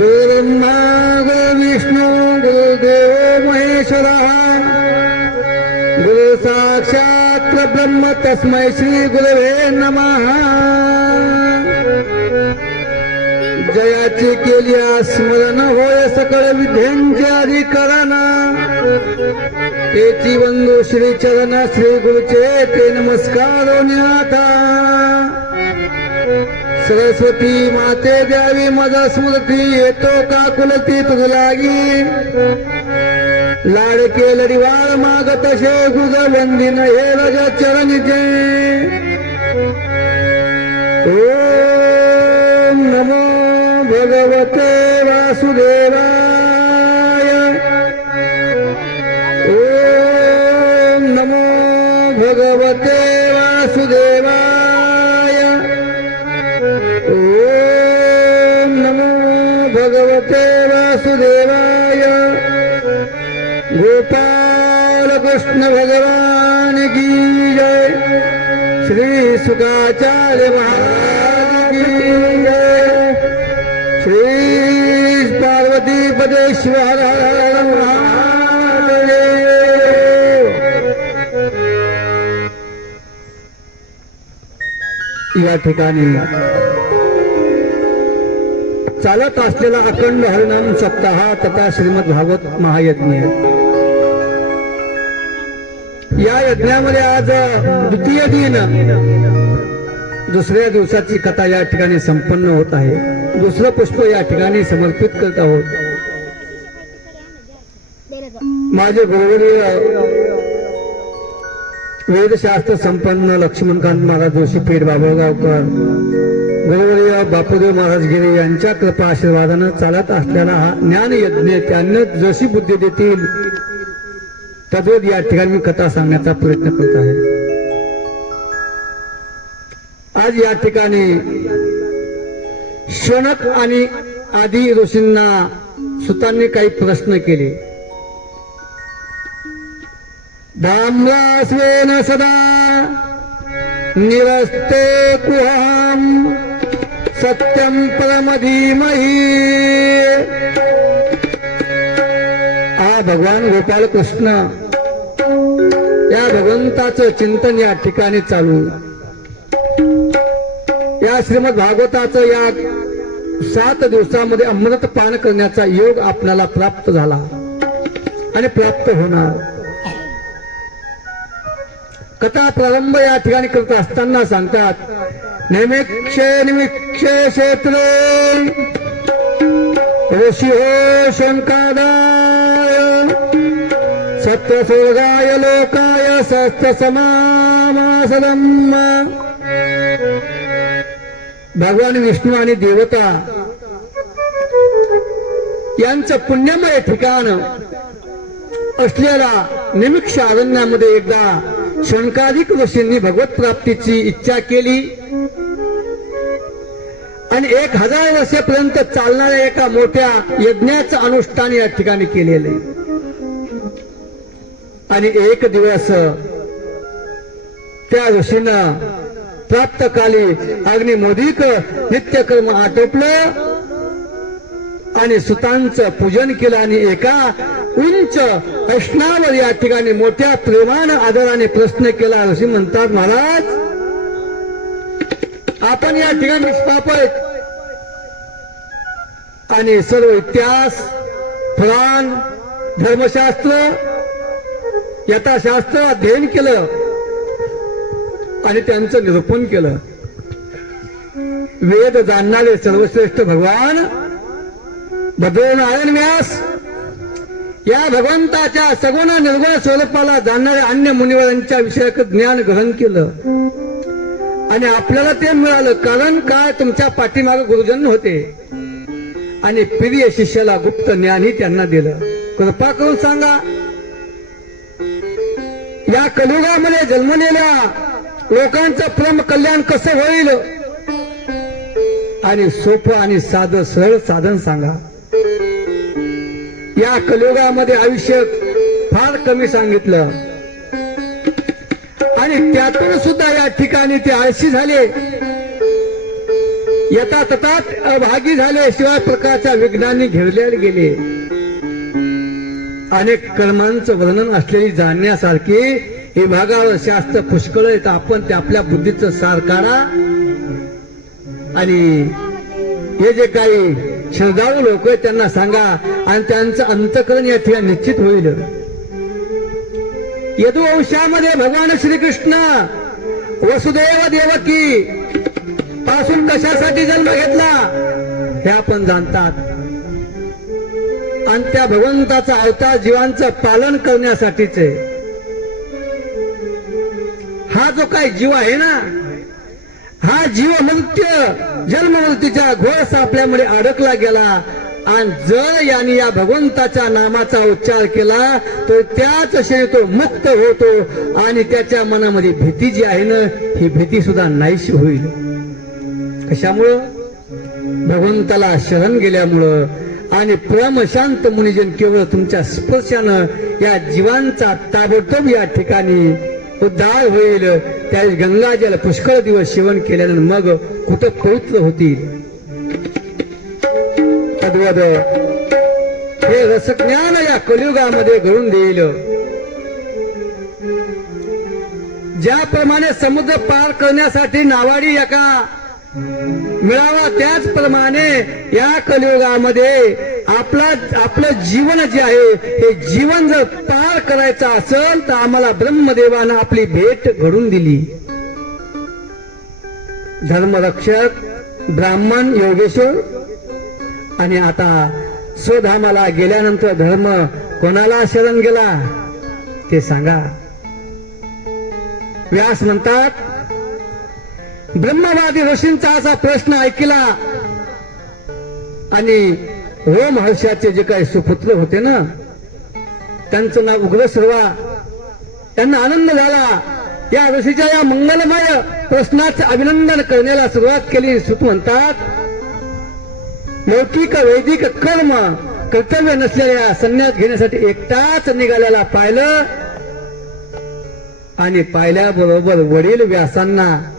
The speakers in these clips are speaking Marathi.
गुरुब्रह्मा गुरुविष्णू गुरुदेव महेश्वरा गुरु ब्रह्म तस्मै श्रीगुरवे नमः. जयाची केली स्मरण होय सकळ विद्यांचे अधिकरण तेची बंधू श्री चरण श्री गुरुचे ते नमस्कार सरस्वती माते द्यावी माझा स्मृती येतो का कुलती तुझ लागी? लाडके लढिवाळ मागत शे गुज वंदिन हे रज चरण जय. ओम नमो भगवते वासुदेवा श्री सुखाचार्य महाराज श्री पार्वती पदेश्वर या ठिकाणी चालत असलेला अखंड हरिनाम सप्ताह तथा श्रीमद भागवत महायज्ञ या यज्ञामध्ये आज द्वितीय दिन. दुसऱ्या दिवसाची कथा या ठिकाणी संपन्न होत आहे. दुसरं पुष्प या ठिकाणी समर्पित करत आहोत. माझे गुरुवर्य वेदशास्त्र संपन्न लक्ष्मणकांत महाराज जोशी पेठ बाबळगावकर गुरुवर्य बापूदेव महाराज गिरे यांच्या कृपा आशीर्वादानं चालत असलेला हा ज्ञान यज्ञ त्यांना जशी बुद्धी देतील. तद्वत या ठिकाणी मी कथा सांगण्याचा प्रयत्न करत आहे. आज या ठिकाणी शणक आणि आदी ऋषींना सुतांनी काही प्रश्न केले. धाम्रास्वेन सदा निरस्ते कुहाम सत्यम परमधीमही। हा भगवान गोपाल कृष्ण या भगवंताचं चिंतन या ठिकाणी चालू. या श्रीमद भागवताचं या सात दिवसामध्ये अमृत पान करण्याचा योग आपल्याला प्राप्त झाला. आणि प्राप्त होणार. कथा प्रारंभ या ठिकाणी करत असताना सांगतात निमिक्षे निमिक्षे क्षेत्र ऋषी हो शंकादा सत्य लोकाय सत्यसमासदम भगवान विष्णू आणि देवता यांचं पुण्यमय ठिकाण असलेल्या निमिक्ष अरण्यामध्ये एकदा शंकाधिक ऋषींनी भगवत प्राप्तीची इच्छा केली. आणि एक हजार वर्षापर्यंत चालणाऱ्या एका मोठ्या यज्ञाचं अनुष्ठान या ठिकाणी केलेलं आहे. आणि एक दिवस त्या ऋषीनं प्राप्तकाली अग्निमोदिक नित्यकर्म आटोपलं आणि सुतांचं पूजन केलं आणि एका उंच ऐष्णावर या ठिकाणी मोठ्या प्रेमानं आदराने प्रश्न केला. ऋषी म्हणतात महाराज आपण या ठिकाणी निष्पाप आणि सर्व इतिहास पुराण धर्मशास्त्र यथाशास्त्र अध्ययन केलं आणि त्यांचं निरूपण केलं. वेद जाणणारे सर्वश्रेष्ठ भगवान भद्रनारायण व्यास या भगवंताच्या सगुण निर्गुण स्वरूपाला जाणणाऱ्या अन्य मुनिवरांच्या विषयक ज्ञान ग्रहण केलं. आणि आपल्याला ते मिळालं कारण काय तुमच्या पाठीमागे गुरुजन होते. आणि प्रिय शिष्याला गुप्त ज्ञानही त्यांना दिलं. कृपा करून सांगा या कलियुगामध्ये जन्मलेल्या लोकांचं प्रेम कल्याण कसं होईल? आणि सोपं आणि साधं सरळ साधन सांगा. या कलियुगामध्ये आयुष्य फार कमी सांगितलं. आणि त्यातून सुद्धा या ठिकाणी ते आळशी झाले. यथा तथाच अभागी झाले शिवाय प्रकारच्या विघ्नांनी घेरले गेले. अनेक कर्मांचं वर्णन असलेली जाणण्यासारखी हे भागावर शास्त्र पुष्कळ येत आपण ते आपल्या बुद्धीचं सार काढा. आणि हे जे काही श्रद्धाळू लोक आहेत त्यांना सांगा आणि त्यांचं अंतकरण या ठिकाणी निश्चित होईल. यदुवंशामध्ये भगवान श्रीकृष्ण वसुदेव देवकी पासून कशासाठी जन्म घेतला हे आपण जाणतात. आणि त्या भगवंताचा अवतार जीवांचं पालन करण्यासाठीच. आहे हा जो काही जीव आहे ना हा जीव मृत्य जन्म मृत्यूच्या घोळ सापल्यामुळे अडकला गेला. आणि जर याने या भगवंताच्या नामाचा उच्चार केला तर त्याच क्षणी तो मुक्त होतो आणि त्याच्या मनामध्ये भीती जी आहे ना ही भीती सुद्धा नाहीशी होईल. कशामुळं? भगवंताला शरण गेल्यामुळं आणि प्रेमशांत मुनिजन केवळ तुमच्या स्पर्शानं या जीवांचा ताबडतोब या ठिकाणी उद्धार होईल. त्या गंगाजल पुष्कळ दिवस सेवन केल्यानं मग कुठं पवित्र होतील? तद्वद हे रसज्ञान या कलियुगामध्ये घडून देईल. ज्याप्रमाणे समुद्र पार करण्यासाठी नावाडी एका मिळावा त्याचप्रमाणे या कलियुगामध्ये आपला आपलं जीवन जे आहे हे जीवन जर पार करायचं असेल तर आम्हाला ब्रह्मदेवानं आपली भेट घडून दिली. धर्मरक्षक ब्राह्मण योगेश्वर. आणि आता स्वधामाला गेल्यानंतर धर्म कोणाला शरण गेला? ते सांगा. व्यास म्हणतात ब्रह्मवादी ऋषींचा असा प्रश्न ऐकला. आणि रोम हर्षाचे जे काही सुपुत्र होते ना त्यांचं नाव उग्र सर्वा. त्यांना आनंद झाला. या ऋषीच्या या मंगलमय प्रश्नाचं अभिनंदन करण्याला सुरुवात केली. सुत म्हणतात लौकिक वैदिक कर्म कर्तव्य नसलेल्या संन्यास घेण्यासाठी एकटाच निघाल्याला पाहिलं. आणि पाहिल्याबरोबर वडील व्यासांना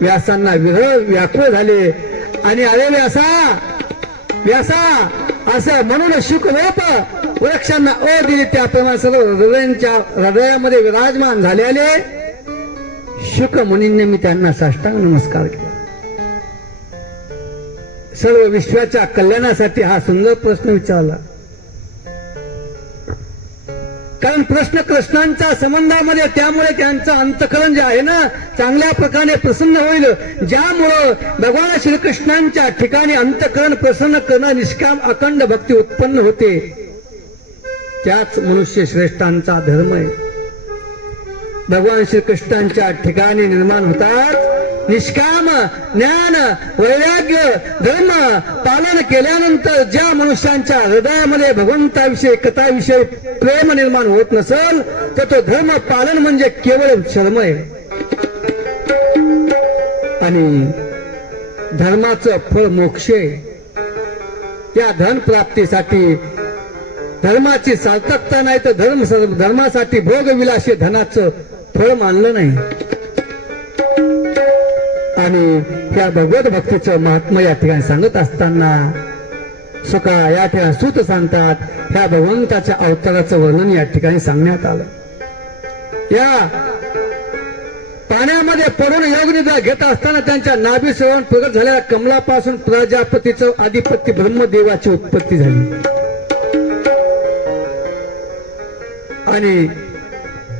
व्यासांना विरळ व्याकुळ झाले. आणि अरे व्यासा व्यासा असं म्हणून शुकलोप वृक्षांना अ दिली. त्याप्रमाणे सर्व हृदयांच्या हृदयामध्ये विराजमान झालेले शुक मुनींनी मी त्यांना साष्टांग नमस्कार केला. सर्व विश्वाच्या कल्याणासाठी हा सुंदर प्रश्न विचारला. कारण प्रश्न कृष्णांच्या संबंधामध्ये त्यामुळे त्यांचं अंतकरण जे आहे ना चांगल्या प्रकारे प्रसन्न होईल. ज्यामुळं भगवान श्रीकृष्णांच्या ठिकाणी अंतकरण प्रसन्न करणं निष्काम अखंड भक्ती उत्पन्न होते. त्याच मनुष्य श्रेष्ठांचा धर्म आहे. भगवान श्रीकृष्णांच्या ठिकाणी निर्माण होतात निष्काम ज्ञान वैराग्य धर्म पालन केल्यानंतर ज्या मनुष्यांच्या हृदयामध्ये भगवंताविषयी कथाविषयी प्रेम निर्माण होत नसल तर तो धर्म पालन म्हणजे केवळ शर्म आहे आणि धर्माचं फळ मोक्ष या धन प्राप्तीसाठी धर्माची सार्थकता नाही तर धर्म धर्मासाठी भोगविलाशी धनाचं फळ मानलं नाही. आणि या भगवत भक्तीचं महात्मा या ठिकाणी सांगत असताना सुका या ठिकाणी सूत सांगतात ह्या भगवंताच्या अवताराचं वर्णन या ठिकाणी सांगण्यात आलं. या पाण्यामध्ये पडून योगनिद्रा घेत असताना त्यांच्या नाभी सेवन प्रगट झालेल्या कमलापासून प्रजापतीचं आधिपत्य ब्रह्मदेवाची उत्पत्ती झाली. आणि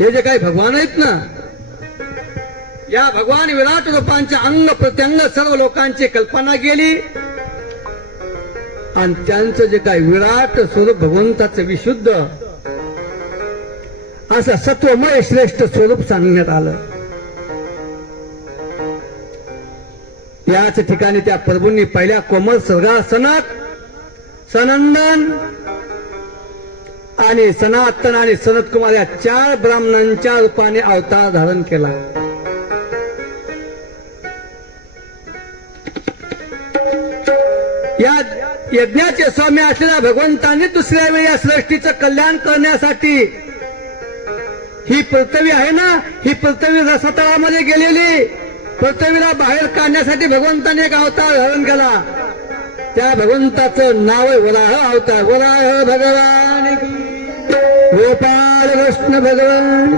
हे जे काही भगवान आहेत ना या भगवान विराट रूपांच्या अंग प्रत्यंग सर्व लोकांची कल्पना गेली आणि त्यांचं जे काय विराट स्वरूप भगवंताचं विशुद्ध असं सत्वमय श्रेष्ठ स्वरूप सांगण्यात आलं. याच ठिकाणी त्या प्रभूंनी पहिल्या कोमल स्वर्गासनात सनंदन आणि सनातन आणि सनत कुमार या चार ब्राह्मणांच्या रूपाने अवतार धारण केला. या यज्ञाचे स्वामी असलेल्या भगवंतांनी दुसऱ्या वेळी या सृष्टीचं कल्याण करण्यासाठी ही पृथ्वी आहे ना ही पृथ्वी रसातळामध्ये गेलेली. पृथ्वीला बाहेर काढण्यासाठी भगवंताने एक अवतार धारण केला. त्या भगवंताचं नाव आहे वराह अवतार. वराह भगवान गोपाल कृष्ण भगवान.